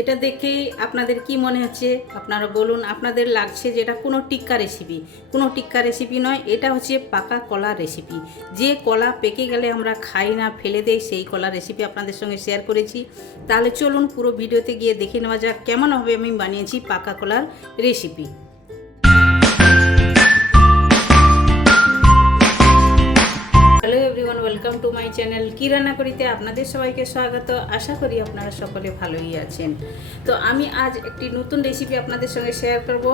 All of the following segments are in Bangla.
এটা দেখে আপনাদের কি মনে হচ্ছে আপনারা বলুন। আপনাদের লাগছে যে এটা কোনো টিক্কা রেসিপি। কোনো টিক্কা রেসিপি নয়, এটা হচ্ছে পাকা কলা রেসিপি। যে কলা পেকে গেলে আমরা খাই না, ফেলে দেই, সেই কলা রেসিপি আপনাদের সঙ্গে শেয়ার করেছি। তাহলে চলুন পুরো ভিডিওতে গিয়ে দেখে নেওয়া যাক কেমন হবে আমি বানিয়েছি পাকা কলার recipe. Hello everyone, welcome to my channel কি রান্না করিতে আপনাদের সবাইকে স্বাগত। আশা করি আপনারা সকলে ভালোই আছেন। তো আমি আজ একটি নতুন রেসিপি আপনাদের সঙ্গে শেয়ার করব,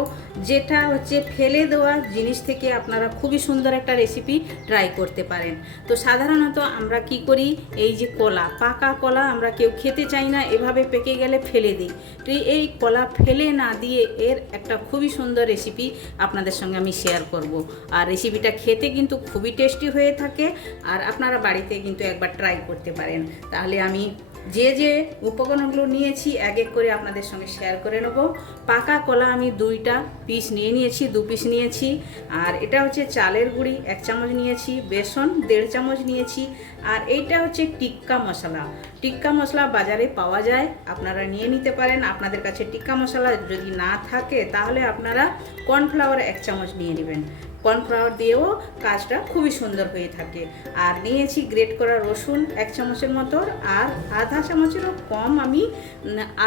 যেটা হচ্ছে ফেলে দেওয়া জিনিস থেকে আপনারা খুবই সুন্দর একটা রেসিপি ট্রাই করতে পারেন। তো সাধারণত আমরা কি করি, এই যে কলা, পাকা কলা আমরা কেউ খেতে চাই না, এভাবে পেকে গেলে ফেলে দিই। তো এই কলা ফেলে না দিয়ে এর একটা খুবই সুন্দর রেসিপি আপনাদের সঙ্গে আমি শেয়ার করব। আর রেসিপিটা খেতে কিন্তু খুবই টেস্টি হয়ে থাকে, আর আপনারা বাড়িতে কিন্তু একবার ট্রাই করতে পারেন। তাহলে আমি যে যে উপকরণগুলো নিয়েছি এক এক করে আপনাদের সঙ্গে শেয়ার করে নেব। পাকা কলা আমি 2টা পিস নিয়েছি, 2 পিস নিয়েছি। আর এটা হচ্ছে চালের গুঁড়ি 1 চামচ নিয়েছি, বেসন 1.5 চামচ নিয়েছি। আর এইটা হচ্ছে টিক্কা মশলা। টিক্কা মশলা বাজারে পাওয়া যায়, আপনারা নিয়ে নিতে পারেন। আপনাদের কাছে টিক্কা মশলা যদি না থাকে তাহলে আপনারা কর্নফ্লাওয়ার 1 চামচ নিয়ে নেবেন। কর্নফ্লাওয়ার দিয়েও কাজটা খুবই সুন্দর হয়ে থাকে। আর নিয়েছি গ্রেট করা রসুন 1 চামচের মতো, আর আধা চামচেরও কম আমি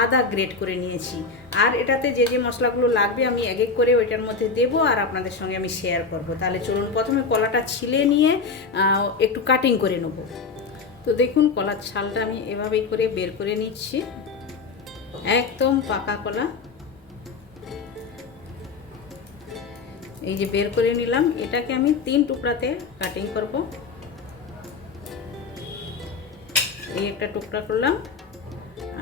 আদা গ্রেট করে নিয়েছি। আর এটাতে যে যে মশলাগুলো লাগবে আমি এক এক করে ওইটার মধ্যে দেবো আর আপনাদের সঙ্গে আমি শেয়ার করব। তাহলে চলুন প্রথমে কলাটা ছিলে নিয়ে একটু কাটিং করে নেব। তো দেখুন কলার ছালটা আমি এভাবেই করে বের করে নিচ্ছি, একদম পাকা কলা। এই যে বের করে নিলাম, এটাকে আমি 3 টুকরাতে কাটিং করব। এই একটা টুকরা করলাম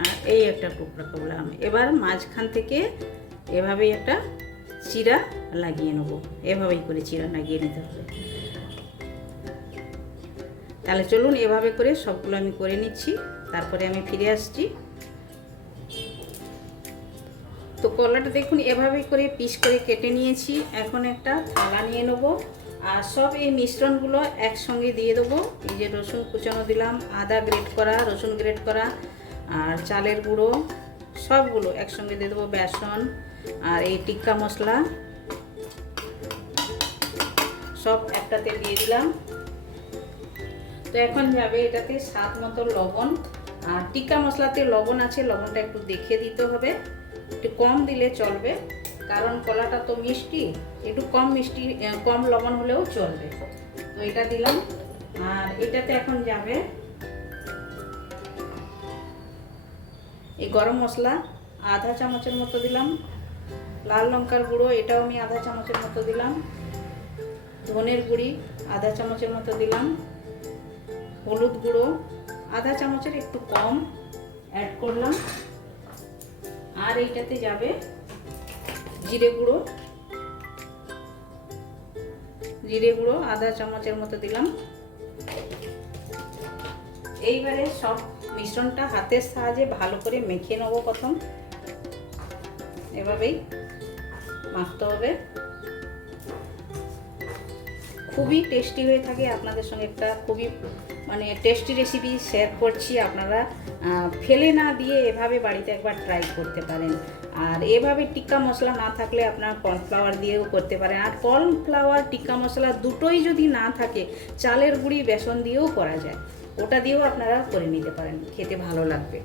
আর এই একটা টুকরা করলাম। এবার মাঝখান থেকে এভাবেই একটা চিরা লাগিয়ে নেব, এভাবেই করে চিরা লাগিয়ে নিতে হবে। তাহলে চলুন এভাবে করে সবগুলো আমি করে নিচ্ছি, তারপরে আমি ফিরে আসছি। তো কলাটা দেখুন এভাবে করে পিস করে কেটে নিয়েছি। এখন একটা থালা নিয়ে নেব আর সব এই মিশ্রণগুলো একসঙ্গে দিয়ে দেবো। এই যে রসুন কুচানো দিলাম, আদা গ্রেট করা, রসুন গ্রেট করা, আর চালের গুঁড়ো সবগুলো একসঙ্গে দিয়ে দেবো, বেসন আর এই টিক্কা মশলা সব একটাতে দিয়ে দিলাম। তো এখন যাবে এটাতে স্বাদ মতো লবণ। আর টিক্কা মশলাতে লবণ আছে, লবণটা একটু দেখে দিতে হবে, একটু কম দিলে চলবে, কারণ কলাটা তো মিষ্টি, একটু কম মিষ্টি কম লবণ হলেও চলবে। তো এটা দিলাম। আর এটাতে এখন যাবে এই গরম মশলা আধা চামচের মতো দিলাম, লাল লঙ্কার গুঁড়ো এটাও আমি আধা চামচের মতো দিলাম, ধনের গুঁড়ি আধা চামচের মতো দিলাম, হলুদ গুঁড়ো আধা চামচের একটু কম অ্যাড করলাম। আর এইটাতে যাবে জিরে গুঁড়ো, জিরে গুঁড়ো আধা চামচের মতো দিলাম। এইবারে সব মিশ্রণটা হাতের সাহায্যে ভালো করে মেখে নেবো। প্রথম এভাবেই মাখতে হবে। খুবই টেস্টি হয়ে থাকে। আপনাদের সঙ্গে একটা খুবই টেস্টি রেসিপি শেয়ার করছি, আপনারা ফেলে না দিয়ে এভাবে বাড়িতে একবার ট্রাই করতে পারেন। আর এভাবে টিক্কা মশলা না থাকলে আপনারা কর্নফ্লাওয়ার দিয়েও করতে পারেন। আর কর্নফ্লাওয়ার টিক্কা মশলা দুটোই যদি না থাকে, চালের গুঁড়ি বেসন দিয়েও করা যায়, ওটা দিয়েও আপনারা করে নিতে পারেন, খেতে ভালো লাগবে।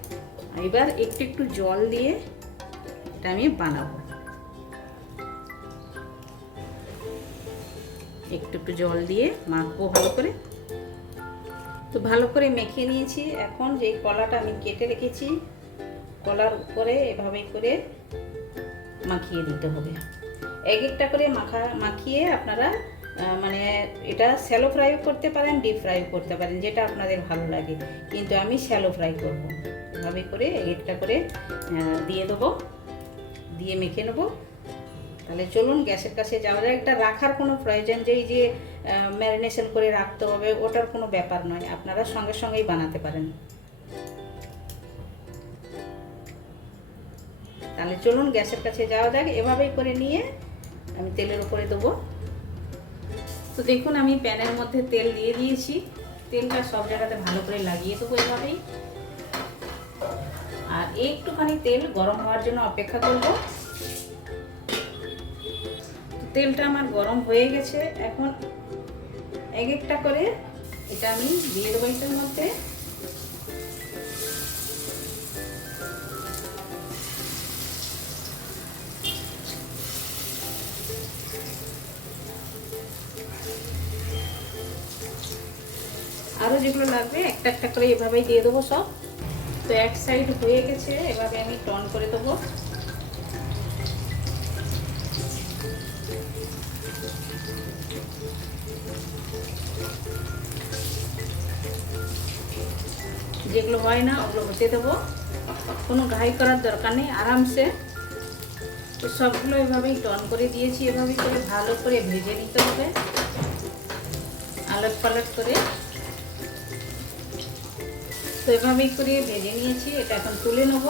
এবার একটু একটু জল দিয়ে এটা আমি বানাবো। একটু একটু জল দিয়ে মাখবো ভালো করে। তো ভালো করে মেখে নিয়েছি। এখন যে কলাটা আমি কেটে রেখেছি, কলার উপরে এভাবে করে মাখিয়ে দিতে হবে। এক একটা করে মাখিয়ে আপনারা এটা শ্যালো ফ্রাইও করতে পারেন, ডিপ ফ্রাইও করতে পারেন, যেটা আপনাদের ভালো লাগে। কিন্তু আমি শ্যালো ফ্রাই করব। এভাবে করে এক একটা করে দিয়ে দেবো, দিয়ে মেখে নেবো। তাহলে চলুন গ্যাসের কাছে যাওয়া যায়। এটা রাখার কোনো প্রয়োজন যে এই যে ম্যারিনেশন করে রাখতে হবে, ওটার কোনো ব্যাপার নয়, আপনারা সঙ্গে সঙ্গেই বানাতে পারেন। তাহলে চলুন গ্যাসের কাছে যাওয়া যাক। এভাবেই করে নিয়ে আমি তেলের উপরে দেবো। তো দেখুন আমি প্যানের মধ্যে তেল দিয়ে দিয়েছি, তেলটা সব জায়গাতে ভালো করে লাগিয়ে দেবো এভাবেই। আর একটুখানি তেল গরম হওয়ার জন্য অপেক্ষা করব। তেলটা আমার গরম হয়ে গেছে। এখন এক একটা করে এটা আমি দিয়ে দেবো এটার মধ্যে। আরও যেগুলো লাগবে একটা একটা করে এভাবেই দিয়ে দেবো সব। তো এক সাইড হয়ে গেছে, এভাবে আমি টর্ন করে দেবো। যেগুলো হয় না ওগুলো হতে দেবো, কোনো ঘাই করার দরকার নেই, আরামসে। তো সবগুলো এভাবেই টর্ন করে দিয়েছি, এভাবেই করে ভালো করে ভেজে নিতে হবে আলট পালট করে। তো এভাবেই করে ভেজে নিয়েছি, এটা এখন তুলে নেব।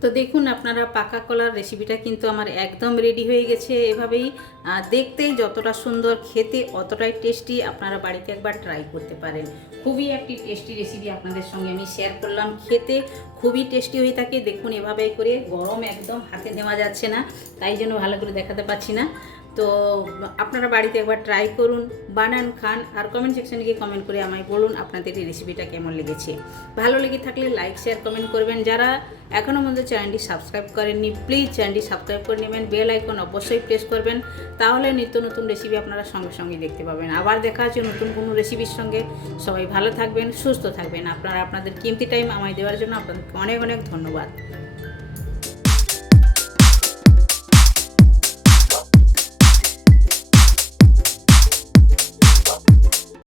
তো দেখুন আপনারা পাকা কলার রেসিপিটা কিন্তু আমার একদম রেডি হয়ে গেছে। এভাবেই দেখতে যতটা সুন্দর, খেতে অতটাই টেস্টি। আপনারা বাড়িতে একবার ট্রাই করতে পারেন। খুবই একটি টেস্টি রেসিপি আপনাদের সঙ্গে আমি শেয়ার করলাম। খেতে খুবই টেস্টি হয়ে থাকে। দেখুন এভাবেই করে, গরম একদম হাতে নেওয়া যাচ্ছে না, তাই জন্য ভালো করে দেখাতে পাচ্ছি না। তো আপনারা বাড়িতে একবার ট্রাই করুন, বানান, খান, আর কমেন্ট সেকশনে গিয়ে কমেন্ট করে আমায় বলুন আপনাদের এই রেসিপিটা কেমন লেগেছে। ভালো লেগে থাকলে লাইক শেয়ার কমেন্ট করবেন। যারা এখনও আমাদের চ্যানেলটি সাবস্ক্রাইব করেননি প্লিজ চ্যানেলটি সাবস্ক্রাইব করে নেবেন। বেল আইকন অবশ্যই প্রেস করবেন, তাহলে নিত্য নতুন রেসিপি আপনারা সঙ্গে সঙ্গে দেখতে পাবেন। আবার দেখা হচ্ছে নতুন কোনো রেসিপির সঙ্গে। সবাই ভালো থাকবেন, সুস্থ থাকবেন। আপনারা আপনাদের কিমতি টাইম আমায় দেওয়ার জন্য আপনাদেরকে অনেক অনেক ধন্যবাদ।